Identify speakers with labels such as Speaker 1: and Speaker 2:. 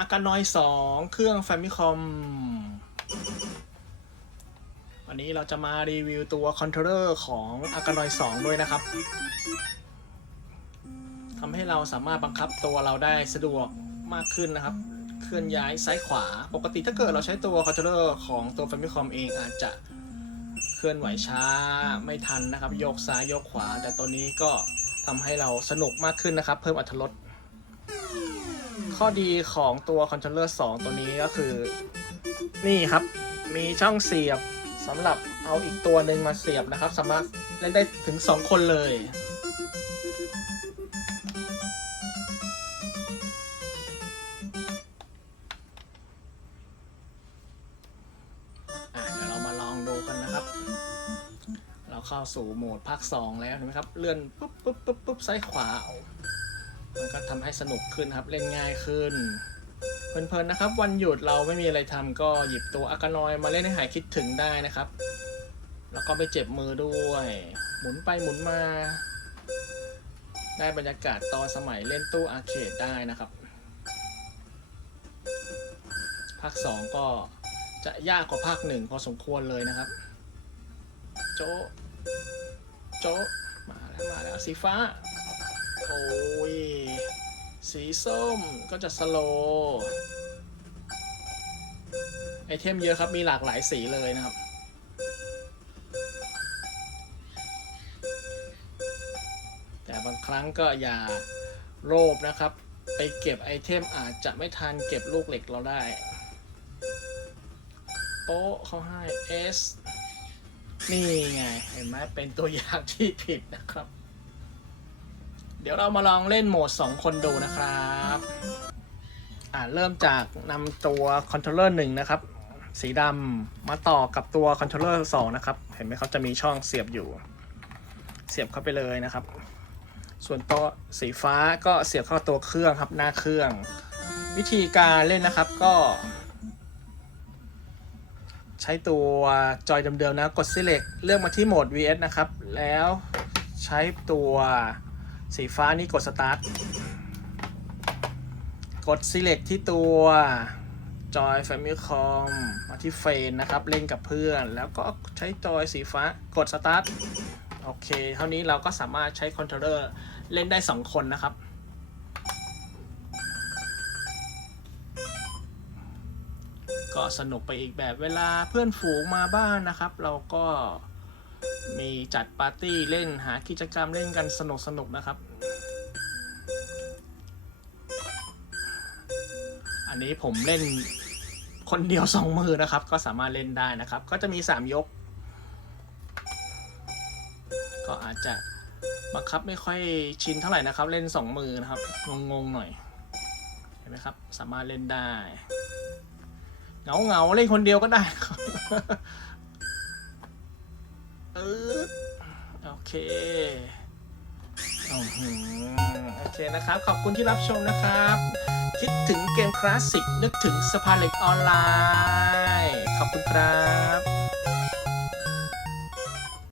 Speaker 1: อากานอย2เครื่องแฟมิคอมวันนี้เราจะมารีวิวตัวคอนโทรลเลอร์ของอากานอย2ด้วยนะครับทำให้เราสามารถบังคับตัวเราได้สะดวกมากขึ้นนะครับ เคลื่อนย้ายซ้ายขวา ปกติถ้าเกิดเราใช้ตัวคอนโทรลเลอร์ของตัว Famicom เองอาจจะเคลื่อนไหวช้าไม่ทันนะครับ โยกซ้ายโยกขวา แต่ตัวนี้ก็ทำให้เราสนุกมากขึ้นนะครับ เพิ่มอรรถรส ข้อดีของตัวคอนโทรลเลอร์2ตัวนี้ก็คือ นี่ครับ มีช่องเสียบสำหรับเอาอีกตัวหนึ่งมาเสียบนะครับ สามารถเล่นได้ถึง 2 คนเลยอะเดี๋ยวเรามาลองดูกันนะครับเราเข้าสู่โหมดภาค 2 แล้วเห็นไหมครับ เลื่อนปุ๊บปุ๊บปุ๊บปุ๊บซ้ายขวาเอา มันก็ทำให้สนุกขึ้นครับเล่นง่ายขึ้น เพลินๆนะครับ วันหยุดเราไม่มีอะไรทำก็หยิบตัวอากานอยมาเล่นให้หายคิดถึงได้นะครับ แล้วก็ไม่เจ็บมือด้วย หมุนไปหมุนมา ได้บรรยากาศตอนสมัยเล่นตู้อาร์เคดได้นะครับภาค2ก็จะยากกว่าภาคหนึ่งพอสมควรเลยนะครับ โจโจมาแล้วมาแล้วสีฟ้า โอ้ย สีส้มก็จะสโลไอเทมเยอะครับ มีหลากหลายสีเลยนะครับ แต่บางครั้งก็อย่าโลภนะครับ ไปเก็บไอเทมอาจจะไม่ทันเก็บลูกเหล็กเราได้ โป๊ะเขาให้ S นี่ไง เห็นไหมเป็นตัวอย่างที่ผิดนะครับ เดี๋ยวเรามาลองเล่นโหมด 2 คนดูนะครับ อ่าเริ่มจากนำตัวคอนโทรลเลอร์หนึ่งนะครับ สีดำมาต่อกับตัวคอนโทรลเลอร์สองนะครับ เห็นไหมเขาจะมีช่องเสียบอยู่ เสียบเข้าไปเลยนะครับ ส่วนตัวสีฟ้าก็เสียบเข้าตัวเครื่องครับหน้าเครื่อง วิธีการเล่นนะครับก็ ใช้ตัวจอยเดิมๆนะกด select เลือกมาที่โหมด vs นะครับ แล้วใช้ตัว สีฟ้านี่กด start กด select ที่ตัวจอย Famicom มาที่เฟนนะครับ เล่นกับเพื่อน แล้วก็ใช้จอยสีฟ้ากด start โอเค เท่านี้เราก็สามารถใช้คอนโทรลเลอร์เล่นได้ 2 คนนะครับ ก็สนุกไปอีกแบบเวลาเพื่อนฝูงมาบ้านนะครับ เราก็ มีจัดปาร์ตี้เล่นหากิจกรรมเล่นกันสนุกสนุกๆนะครับ อันนี้ผมเล่นคนเดียวสองมือนะครับ ก็สามารถเล่นได้นะครับ ก็จะมี3ยก ก็อาจจะบังคับไม่ค่อยชินเท่าไหร่นะครับ เล่น2มือนะครับงงๆหน่อยเห็นไหมครับ สามารถเล่นได้เงาเงาเล่นคนเดียวก็ได้ครับ โอเคอื้อหือโอเคนะครับ ขอบคุณที่รับชมนะครับ คิดถึงเกมคลาสสิกนึกถึงสภาเล็กออนไลน์ ขอบคุณครับ